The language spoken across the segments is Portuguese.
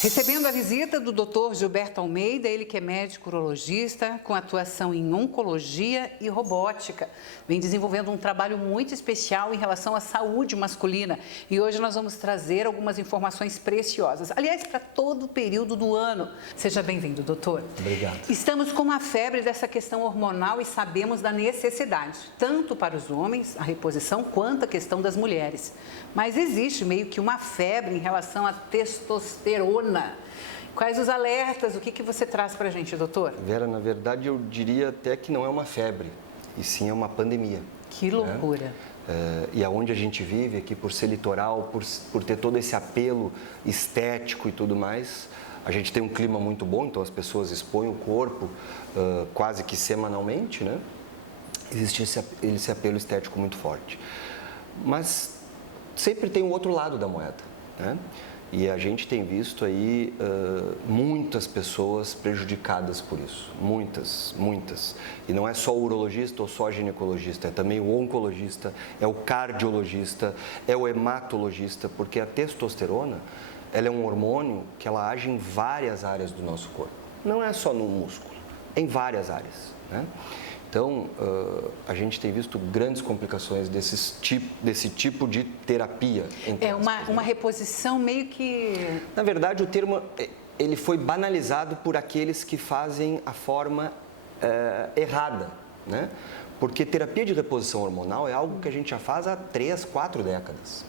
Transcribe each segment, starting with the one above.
Recebendo a visita do Dr. Gilberto Almeida, ele que é médico urologista com atuação em oncologia e robótica. Vem desenvolvendo um trabalho muito especial em relação à saúde masculina. E hoje nós vamos trazer algumas informações preciosas. Aliás, para todo o período do ano. Seja bem-vindo, doutor. Obrigado. Estamos com uma febre dessa questão hormonal e sabemos da necessidade, tanto para os homens, a reposição, quanto a questão das mulheres. Mas existe meio que uma febre em relação à testosterona. Quais os alertas? O que você traz para a gente, doutor? Vera, na verdade, eu diria até que não é uma febre, e sim é uma pandemia. Que loucura! E aonde a gente vive aqui, por ser litoral, por ter todo esse apelo estético e tudo mais, a gente tem um clima muito bom, então as pessoas expõem o corpo quase que semanalmente, né? Existe esse apelo estético muito forte. Mas sempre tem o outro lado da moeda, né? E a gente tem visto aí muitas pessoas prejudicadas por isso, muitas. E não é só o urologista ou só o ginecologista, é também o oncologista, é o cardiologista, é o hematologista, porque a testosterona, ela é um hormônio que ela age em várias áreas do nosso corpo. Não é só no músculo, em várias áreas, né? Então, a gente tem visto grandes complicações desse tipo de terapia. Uma reposição meio que... Na verdade, o termo ele foi banalizado por aqueles que fazem a forma errada, né? Porque terapia de reposição hormonal é algo que a gente já faz há 3, 4 décadas.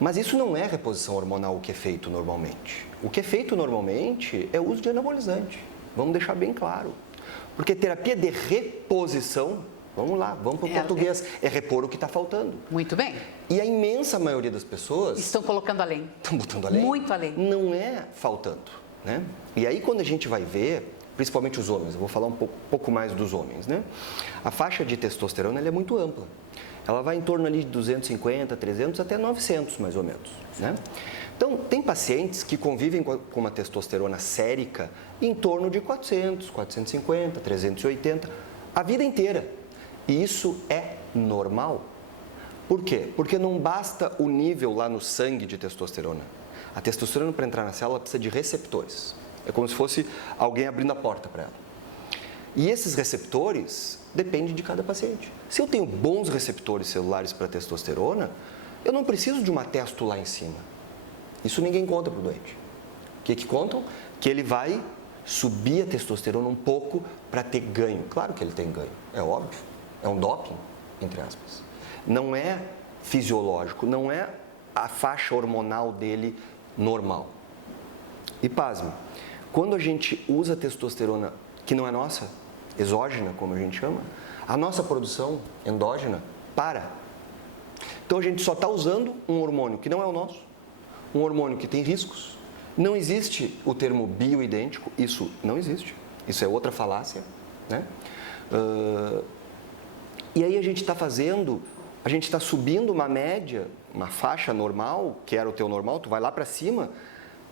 Mas isso não é reposição hormonal o que é feito normalmente. O que é feito normalmente é o uso de anabolizante. Vamos deixar bem claro. Porque terapia de reposição, vamos lá, vamos para o português, é repor o que está faltando. Muito bem. E a imensa maioria das pessoas... Estão colocando além. Estão botando além. Muito além. Não é faltando, né? E aí quando a gente vai ver, principalmente os homens, eu vou falar um pouco mais dos homens, né? A faixa de testosterona ela é muito ampla. Ela vai em torno ali de 250, 300 até 900 mais ou menos, né? Então, tem pacientes que convivem com uma testosterona sérica em torno de 400, 450, 380, a vida inteira. E isso é normal. Por quê? Porque não basta o nível lá no sangue de testosterona. A testosterona, para entrar na célula, precisa de receptores. É como se fosse alguém abrindo a porta para ela. E esses receptores dependem de cada paciente. Se eu tenho bons receptores celulares para testosterona, eu não preciso de uma testo lá em cima. Isso ninguém conta para o doente. O que contam? Que ele vai subir a testosterona um pouco para ter ganho. Claro que ele tem ganho, é óbvio. É um doping, entre aspas. Não é fisiológico, não é a faixa hormonal dele normal. E pasme, quando a gente usa testosterona que não é nossa, exógena, como a gente chama, a nossa produção endógena para. Então a gente só está usando um hormônio que não é o nosso, um hormônio que tem riscos. Não existe o termo bioidêntico, isso não existe. Isso é outra falácia, né? E aí a gente está subindo uma média, uma faixa normal, que era o teu normal, tu vai lá para cima,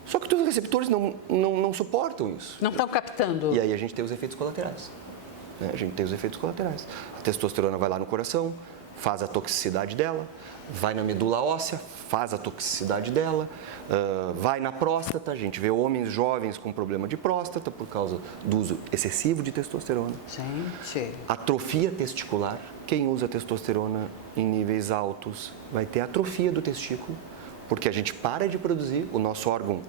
só que os teus receptores não suportam isso. Não estão captando. E aí a gente tem os efeitos colaterais. Né? A gente tem os efeitos colaterais. A testosterona vai lá no coração, faz a toxicidade dela, vai na medula óssea, faz a toxicidade dela, vai na próstata, a gente vê homens jovens com problema de próstata por causa do uso excessivo de testosterona. Gente. Atrofia testicular, quem usa testosterona em níveis altos vai ter atrofia do testículo, porque a gente para de produzir, o nosso órgão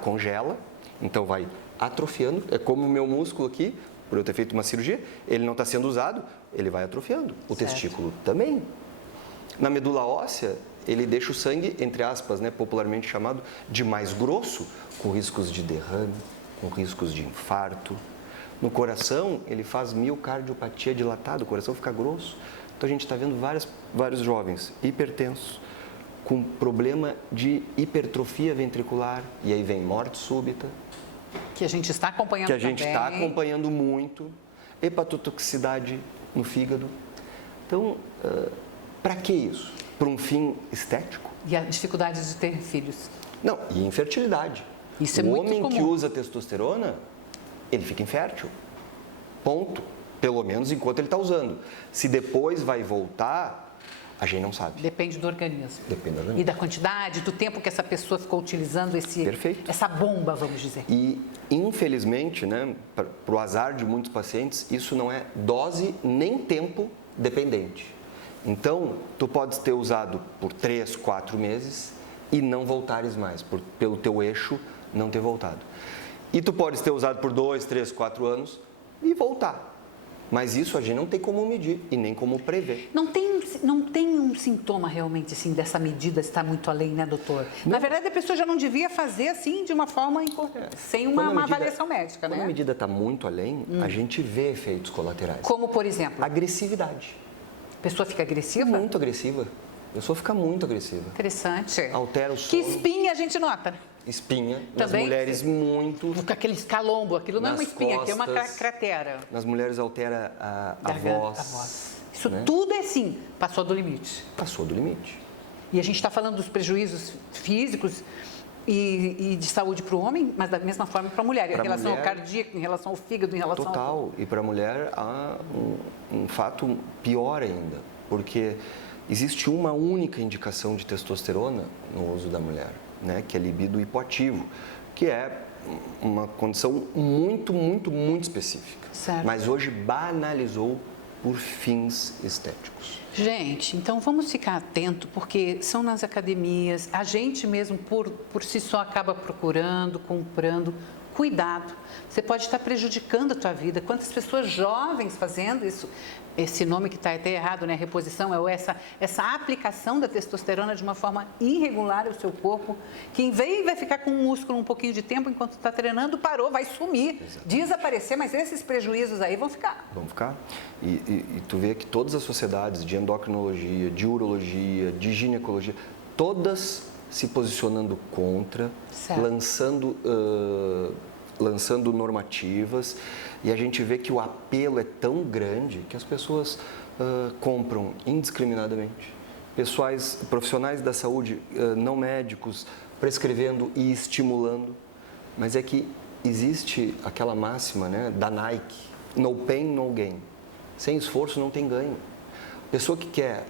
congela, então vai atrofiando, é como o meu músculo aqui, por eu ter feito uma cirurgia, ele não está sendo usado, ele vai atrofiando. O testículo também. Na medula óssea, ele deixa o sangue, entre aspas, né, popularmente chamado de mais grosso, com riscos de derrame, com riscos de infarto. No coração, ele faz miocardiopatia dilatada, o coração fica grosso. Então a gente está vendo vários jovens hipertensos, com problema de hipertrofia ventricular, e aí vem morte súbita. Que a gente está acompanhando Que a gente está acompanhando muito. Hepatotoxicidade no fígado. Então, para que isso? Para um fim estético? E a dificuldade de ter filhos. Não, e infertilidade. Isso é muito comum. O homem que usa testosterona, ele fica infértil. Ponto. Pelo menos enquanto ele está usando. Se depois vai voltar, A gente não sabe. Depende do organismo. Depende do organismo. E da quantidade, do tempo que essa pessoa ficou utilizando essa bomba, vamos dizer. E, infelizmente, né, para o azar de muitos pacientes, isso não é dose nem tempo dependente. Então, tu podes ter usado por 3, 4 meses e não voltares mais, pelo teu eixo não ter voltado. E tu podes ter usado por 2, 3, 4 anos e voltar. Mas isso a gente não tem como medir e nem como prever. Não tem um sintoma realmente assim dessa medida estar muito além, né, doutor? Não. Na verdade, a pessoa já não devia fazer assim de uma forma sem uma avaliação médica, né? Quando a medida está muito além, a gente vê efeitos colaterais. Como, por exemplo? Agressividade. A pessoa fica agressiva? Muito agressiva. A pessoa fica muito agressiva. Interessante. Altera o sono. Que espinha a gente nota. Espinha. Nas Também? mulheres, muito. Com aquele escalombo. Aquilo não é uma espinha, aquilo é uma costas. cratera. Nas mulheres altera a Garganta, voz. Isso né? tudo é sim, passou do limite. Passou do limite. E a gente está falando dos prejuízos físicos e de saúde para o homem, mas da mesma forma para a mulher. Em relação ao cardíaco, em relação ao fígado, em relação ao... Total. E para a mulher há um fato pior ainda. Porque existe uma única indicação de testosterona no uso da mulher, né? Que é libido hipoativo, que é uma condição muito, muito, muito específica. Certo. Mas hoje banalizou por fins estéticos. Gente, então vamos ficar atento, porque são nas academias, a gente mesmo por si só acaba procurando, comprando. Cuidado, você pode estar prejudicando a tua vida. Quantas pessoas jovens fazendo isso, esse nome que está até errado, né? Reposição, é essa aplicação da testosterona de uma forma irregular ao seu corpo, que em vez vai ficar com o músculo um pouquinho de tempo enquanto está treinando, parou, vai sumir, desaparecer, mas esses prejuízos aí vão ficar. Vão ficar. E tu vê que todas as sociedades de endocrinologia, de urologia, de ginecologia, todas se posicionando contra, lançando normativas, e a gente vê que o apelo é tão grande que as pessoas compram indiscriminadamente. Profissionais da saúde, não médicos, prescrevendo e estimulando. Mas é que existe aquela máxima, né, da Nike, no pain, no gain. Sem esforço não tem ganho. Pessoa que quer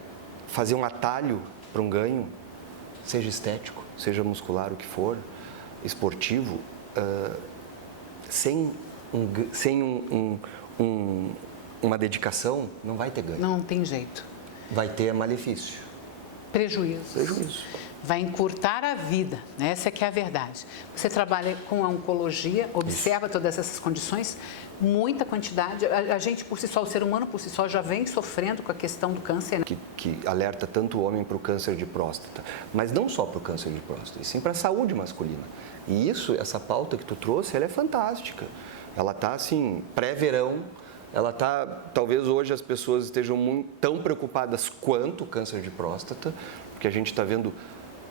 fazer um atalho para um ganho, seja estético, seja muscular, o que for, esportivo, sem uma dedicação, não vai ter ganho. Não tem jeito. Vai ter malefício. Prejuízo. Vai encurtar a vida, né? Essa é que é a verdade. Você trabalha com a oncologia, observa todas essas condições, muita quantidade. A gente, por si só, o ser humano por si só já vem sofrendo com a questão do câncer. Né? Que alerta tanto o homem para o câncer de próstata, mas não só para o câncer de próstata, e sim para a saúde masculina. E essa pauta que tu trouxe, ela é fantástica. Ela está, assim, pré-verão, ela está, talvez hoje as pessoas estejam tão preocupadas quanto o câncer de próstata, porque a gente está vendo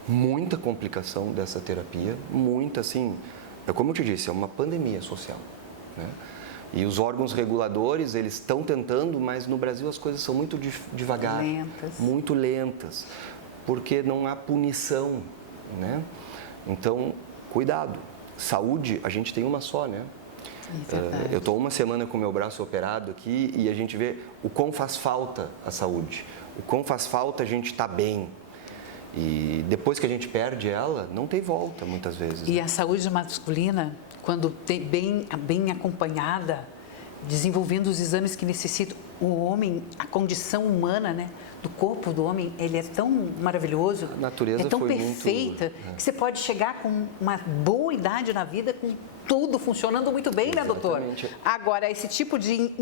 muita complicação dessa terapia, muita, assim, como eu te disse, é uma pandemia social, né? E os órgãos reguladores, eles estão tentando, mas no Brasil as coisas são muito devagar, muito lentas, porque não há punição, né? Então, cuidado. Saúde, a gente tem uma só, né? Eu estou uma semana com o meu braço operado aqui e a gente vê o quão faz falta a saúde, o quão faz falta a gente estar bem. E depois que a gente perde ela, não tem volta muitas vezes. E a saúde masculina, quando bem acompanhada, desenvolvendo os exames que necessitam, o homem, a condição humana, né, do corpo do homem, ele é tão maravilhoso, a natureza é tão foi perfeita, que você pode chegar com uma boa idade na vida, com tudo funcionando muito bem, né, doutor? Agora, esse tipo de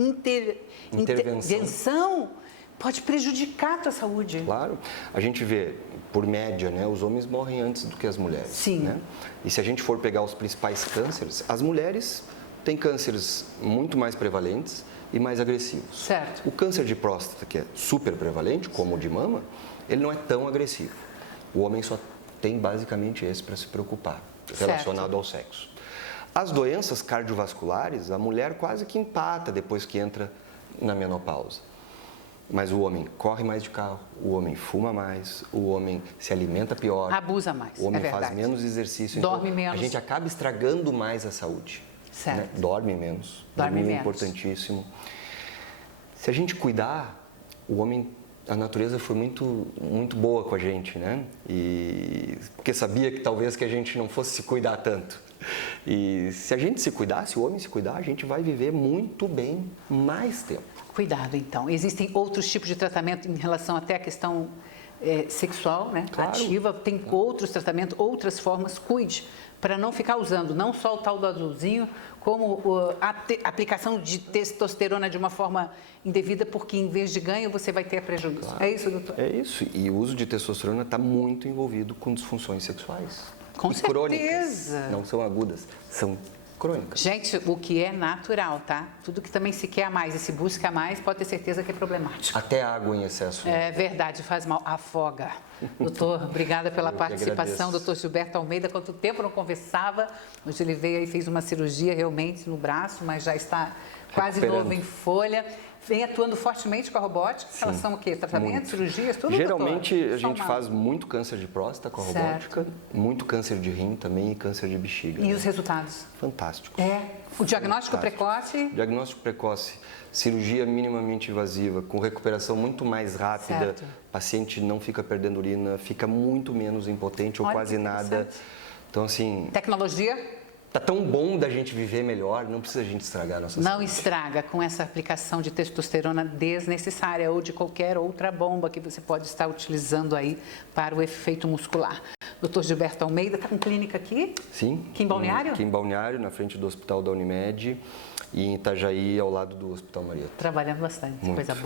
intervenção pode prejudicar a tua saúde. Claro. A gente vê, por média, né, os homens morrem antes do que as mulheres. Sim. Né? E se a gente for pegar os principais cânceres, as mulheres têm cânceres muito mais prevalentes e mais agressivos. Certo. O câncer de próstata, que é super prevalente, como o de mama, ele não é tão agressivo. O homem só tem basicamente esse para se preocupar, relacionado ao sexo. As doenças cardiovasculares, a mulher quase que empata depois que entra na menopausa. Mas o homem corre mais de carro, o homem fuma mais, o homem se alimenta pior. Abusa mais, o homem faz menos exercício. Dorme então, menos. A gente acaba estragando mais a saúde. Certo. Né? Dorme menos. Dorme menos. É importantíssimo. Se a gente cuidar, o homem a natureza foi muito boa com a gente, né? Porque sabia que talvez que a gente não fosse se cuidar tanto. E se a gente se cuidar, se o homem se cuidar, a gente vai viver muito bem mais tempo. Cuidado, então. Existem outros tipos de tratamento em relação até à questão sexual, né? Claro. Ativa. Tem outros tratamentos, outras formas. Cuide para não ficar usando não só o tal do azulzinho, como a aplicação de testosterona de uma forma indevida, porque em vez de ganho você vai ter prejuízo. Claro. É isso, doutor? É isso. E o uso de testosterona está muito envolvido com disfunções sexuais. Com certeza. Crônicas. Não são agudas, são crônicas. Gente, o que é natural, tá? Tudo que também se quer a mais e se busca a mais, pode ter certeza que é problemático. Até água em excesso. É verdade, faz mal, afoga. Doutor, obrigada pela participação. Doutor Gilberto Almeida, quanto tempo não conversava. Hoje ele veio e fez uma cirurgia realmente no braço, mas já está quase novo em folha. Vem atuando fortemente com a robótica. Sim, elas são o quê? Tratamentos, cirurgias, tudo? Geralmente doutor? a gente faz muito câncer de próstata com a robótica, muito câncer de rim também e câncer de bexiga. E os resultados? Fantásticos. O diagnóstico precoce? Diagnóstico precoce, cirurgia minimamente invasiva, com recuperação muito mais rápida. Certo. O paciente não fica perdendo urina, fica muito menos impotente ou quase nada. Então, assim... Tecnologia? Tá tão bom da gente viver melhor, não precisa a gente estragar a nossa saúde. Não estraga com essa aplicação de testosterona desnecessária ou de qualquer outra bomba que você pode estar utilizando aí para o efeito muscular. Dr. Gilberto Almeida, está com clínica aqui? Sim. Aqui em Balneário? Aqui em Balneário, na frente do Hospital da Unimed e em Itajaí, ao lado do Hospital Marieta. Trabalhando bastante, coisa boa.